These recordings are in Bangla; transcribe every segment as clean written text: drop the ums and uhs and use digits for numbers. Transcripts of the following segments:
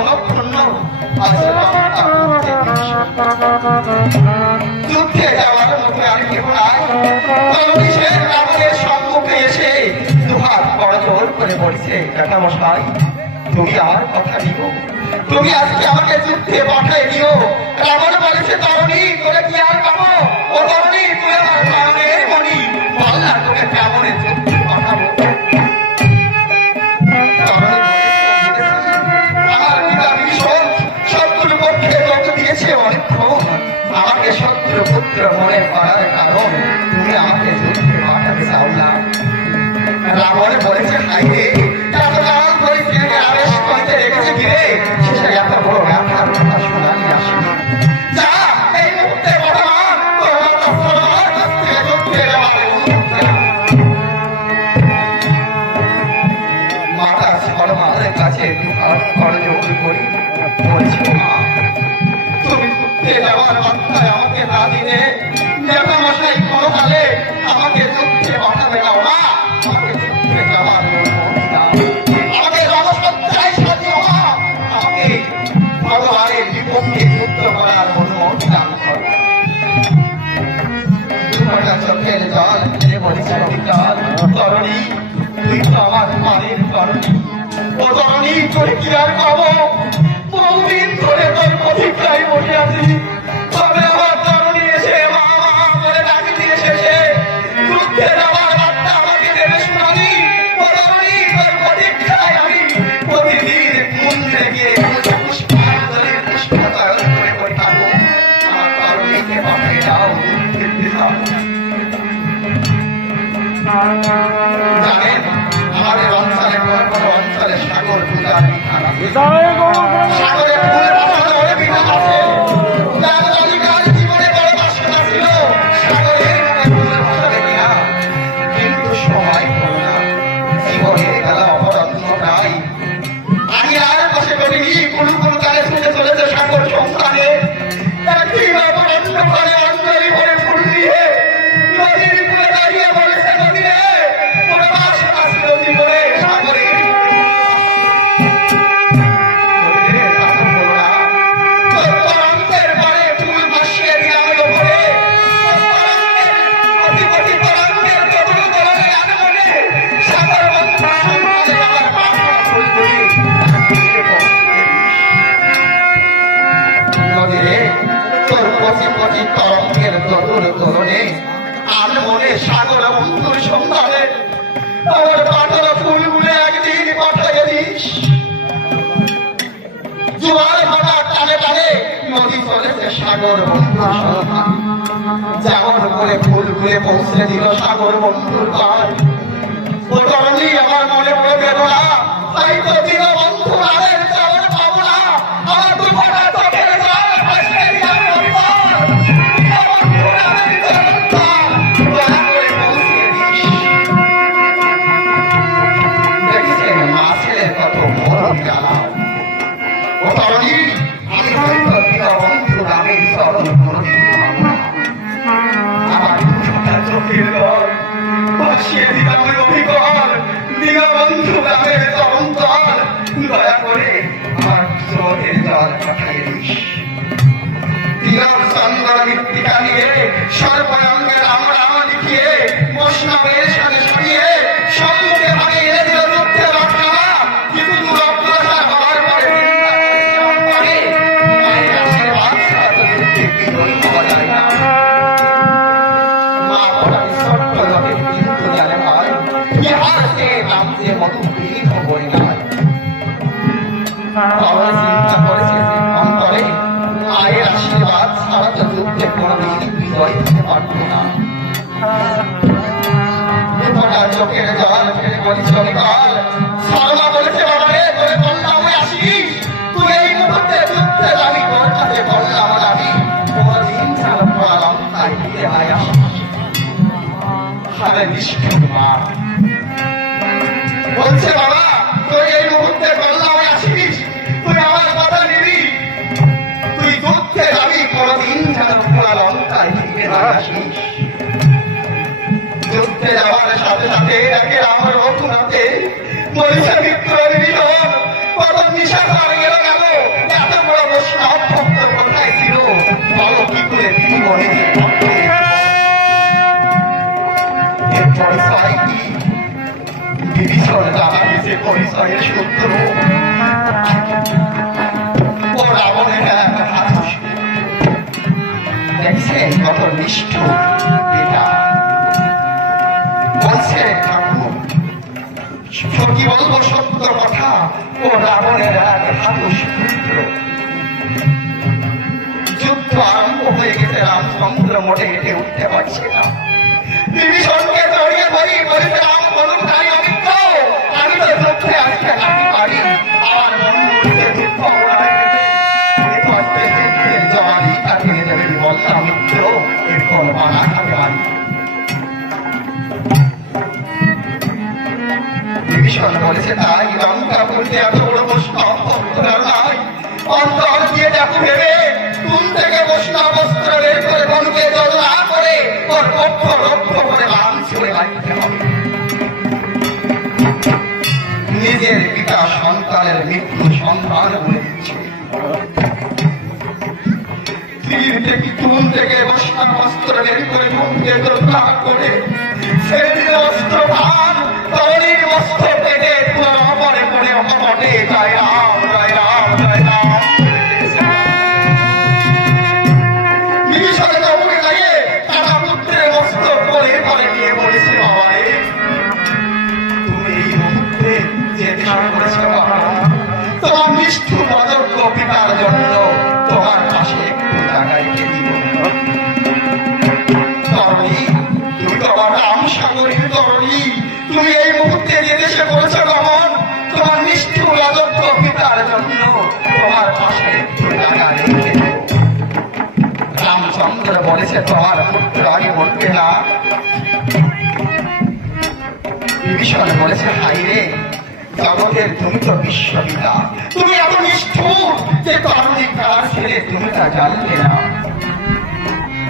মনক্ষুণ্ণ যুদ্ধে যাওয়ার মতো আর কেউ নাই। তরুণীশের রাবণের সম্মুখে এসে দুহাত করজোড় করে বলছে, কাকামশাই তুমি আমার কথা দিও, তুমি আজকে আমাকে যুদ্ধে পাঠিয়ে দিও। রাবণ বলেছে, তরুণী তোরে কি আর পাবো? ও তরুণী তুই আমার প্রাণের মণি, বল না তোকে কেমনে যুদ্ধে পাঠাবো? আমার পিতা ভীষণ শত্রুর পক্ষে যোগ দিয়েছে অনেকক্ষণ, আমাকে শত্রু পুত্র মনে করার কারণ তুমি আমাকে যুদ্ধে পাঠাতে চাও না। রাবণ বলেছে, হাই রে এতকাল ধরে ছেলেকে আবেশ করতে রেখেছে কিরে, শেষে এত বড় ব্যথার কথা শোনানি আসেনি। যা এই মুহূর্তে বর্তমান তোমার কাছ থেকে যুদ্ধে যাওয়ার অনুমতি নাও। মাতা শর্মার কাছে দুহাত করজোড় করি বলছি, মা তুমি যুদ্ধে যাওয়ার মাত্রায় আমাকে না দিলে জ্যাঠামশাই কোনোকালে আমাকে যুদ্ধে পাঠাবে না। মা আমাকে যুদ্ধে যাওয়ার অনুমতি দাও, আমাকে রণসজ্জায় সাজিও, মা আমাকে ভগবানের বিপক্ষে যুদ্ধ করার অনুমতি দান করো। দুটা চোখের জল ফেলে বলেছে, বিকাল তরুণী তুই তো আমার মায়ের তরুণী, ও তরুণী তোরে কি আর পাবো? বহুদিন ধরে তোর প্রতীক্ষায় বসে আছি, তবে আমার তরুণী এসে মা মা বলে ডাকি দিয়ে শেষে যুদ্ধে যাওয়ার বার্তা আমাকে দেবে শুনানি। ও তরুণী তোর প্রতীক্ষায় আমি প্রতিদিন মন্দিরে গিয়ে পুষ্পাঞ্জলি পুষ্পচয়ন করে করে থাকবো। আমার তরুণীকে পাঠিয়ে দাও যুদ্ধের দিশা। জানেন আমাদের অঞ্চলে কোনো অঞ্চলে সাগর পূজার বিধান আছে, সাগরে ফুল পাঠানোর বিধান আছে। রাজবালিকার জীবনে বড় বাসনা ছিল সাগরের মুখে ফুল ভাসাবে কিনা, কিন্তু সময় হল না, জীবনের বেলা অপরাধ নাই। আমি আর বসে করিনি, কুলু কুলু কালে ছুটে চলেছে সাগর সংসারে। একদিন অপরাধ করে অঞ্জলি ভরে ফুল দিয়ে নদীর কুলে দাঁড়িয়ে বলেছে, নদী রে কোনো বাসনা ছিল জীবনে সাগরের তরঙ্গের দোদুর তোরণে আর মনে সাগর বন্ধুর সন্ধানে আমার পাথর ফুলগুলো একদিন পাঠিয়ে দিস। জোয়ার ভাটা টানে টানে নদী চলেছে সাগর বন্ধুর সন্ধান, যেমন করে ফুলগুলো পৌঁছে দিল সাগর বন্ধুর পার। ও তরণী আমার মনে পড়ে বেদনা, তাই তো দিল বন্ধু আরের চাওয়ার পাবো না। আমার দুপাটা চোখের জল ভাসিয়ে দিলাম দয়া করে আমার চোখের জল পাঠিয়ে দিস। তিলক চন্দন মৃত্তিকা নিয়ে সর্বাঙ্গে রাম রাম লিখিয়ে বৈষ্ণবের সাথে সরিয়ে সম্মুখে ভাবে এনে দিল যুদ্ধে বার্তা। কিন্তু দুরগ্রসর হওয়ার পরে মায়ের আশীর্বাদ ছাড়া তো যুদ্ধে বিজয়ী হওয়া যায় না। মা বলা ছোট্ট লোকের কিন্তু জানে ভাই ইহার সে নাম যে মতো বিহিত বই নয়। চিন্তা করেছে অন্তরে মায়ের আশীর্বাদ ছাড়া তো যুদ্ধে কোনদিন বিজয় হতে পারত না। চোখের জল ফেলে বলি চলিকাল শর্মা বলেছে, বাবা রে তোরে বললাম আসিস, তুই এই মুহূর্তে যুদ্ধে যাবি, তোর কাছে বললাম যাবি, কোনদিন চাল পড়ালাম তাই ফিরে আয় আসিস। হারে নিষ্ঠুর মা বলছে, বাবা তুই এই মুহূর্তে বললাম আসিস, তুই আমার কথা নিবি, তুই যুদ্ধে যাবি, কোনদিন যেন পড়ালাম তাই ফিরে আয় আসিস। যুদ্ধে যাওয়ার সাথে সাথে একে আমার রথুনাতে বলেছে, মিত্রের বিধন কত নিশা গেল গেল হৃদয়ের শত্রু ও রাবণের হাত দেখছেন কত নিষ্ঠুর এটা বলছে ঠাকুর কি বলবো সত্য কথা ও রাবণের এক হাতুষ পুত্র যুদ্ধ আরম্ভ হয়ে গেছে রামচন্দ্র মোটে হেঁটে উঠতে পারছে না বিভীষণকে জড়িয়ে ধরি বলছে রাম বলুন তাই আমি তো যুদ্ধে আসতে নাকি পারি আমার বন্ধুকে যুদ্ধ জমালি কাটিয়ে দেবে বললাম মিত্র এরপর মানা খাবে আমি বিভীষণ বলেছে তাই লঙ্কা বলতে এত বড় বৈষ্ণব নাই অন্তর দিয়ে দেখো ভেবে তুম থেকে বৈষ্ণব বস্ত্র বের করে বনকে জল না করে ওর পক্ষ রক্ষ করে বান ছুঁড়ে বাড়িতে হবে নিজের পিতা সন্তানের মৃত্যু সন্ধান বলে দিচ্ছে তুম থেকে বৈষ্ণব বস্ত্র বের করে বনকে জল না করে সেই বস্ত্র ভান তরণীর বস্ত্র পেটে পুরো অপরে পড়ে অপটে জয় রাম জয় রাম জয় রাম বিভীষণের অপরে লাগে তারা পুত্রের বস্ত্র পরে পরে নিয়ে বলেছে বাবারে তুমি এই মুহূর্তে যে দেশে করেছো তোমার নিষ্ঠুর অযোগ্য পিতার জন্য তোমার পাশে একটু জায়গা রেখে দিব তরণী তুমি তো আমার রাম সাগরীর তরণী তুমি এই মুহূর্তে যে দেশে করেছো গমন তোমার নিষ্ঠুর অযোগ্য পিতার জন্য তোমার পাশে একটু জায়গা রেখে দেব রামচন্দ্র বলেছে তোমার পুত্র আগে বলবে না বিভীষণ বলেছে হাই রে জগতের তুমি তো বিশ্বপিতা তুমি এত নিষ্ঠুর যে তরুণী কার ছেলে তুমি তা জানলে না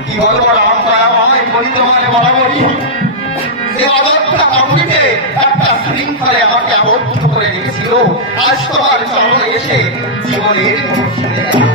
কি বলবো রাম দয়াময় বলি তোমার বরাবরই যে অযোধ্যা নগরীতে একটা শৃঙ্খলে আমাকে আবদ্ধ করে রেখেছিল আজ তোমার চরণে এসে জীবনের মোড় ছেড়ে গেল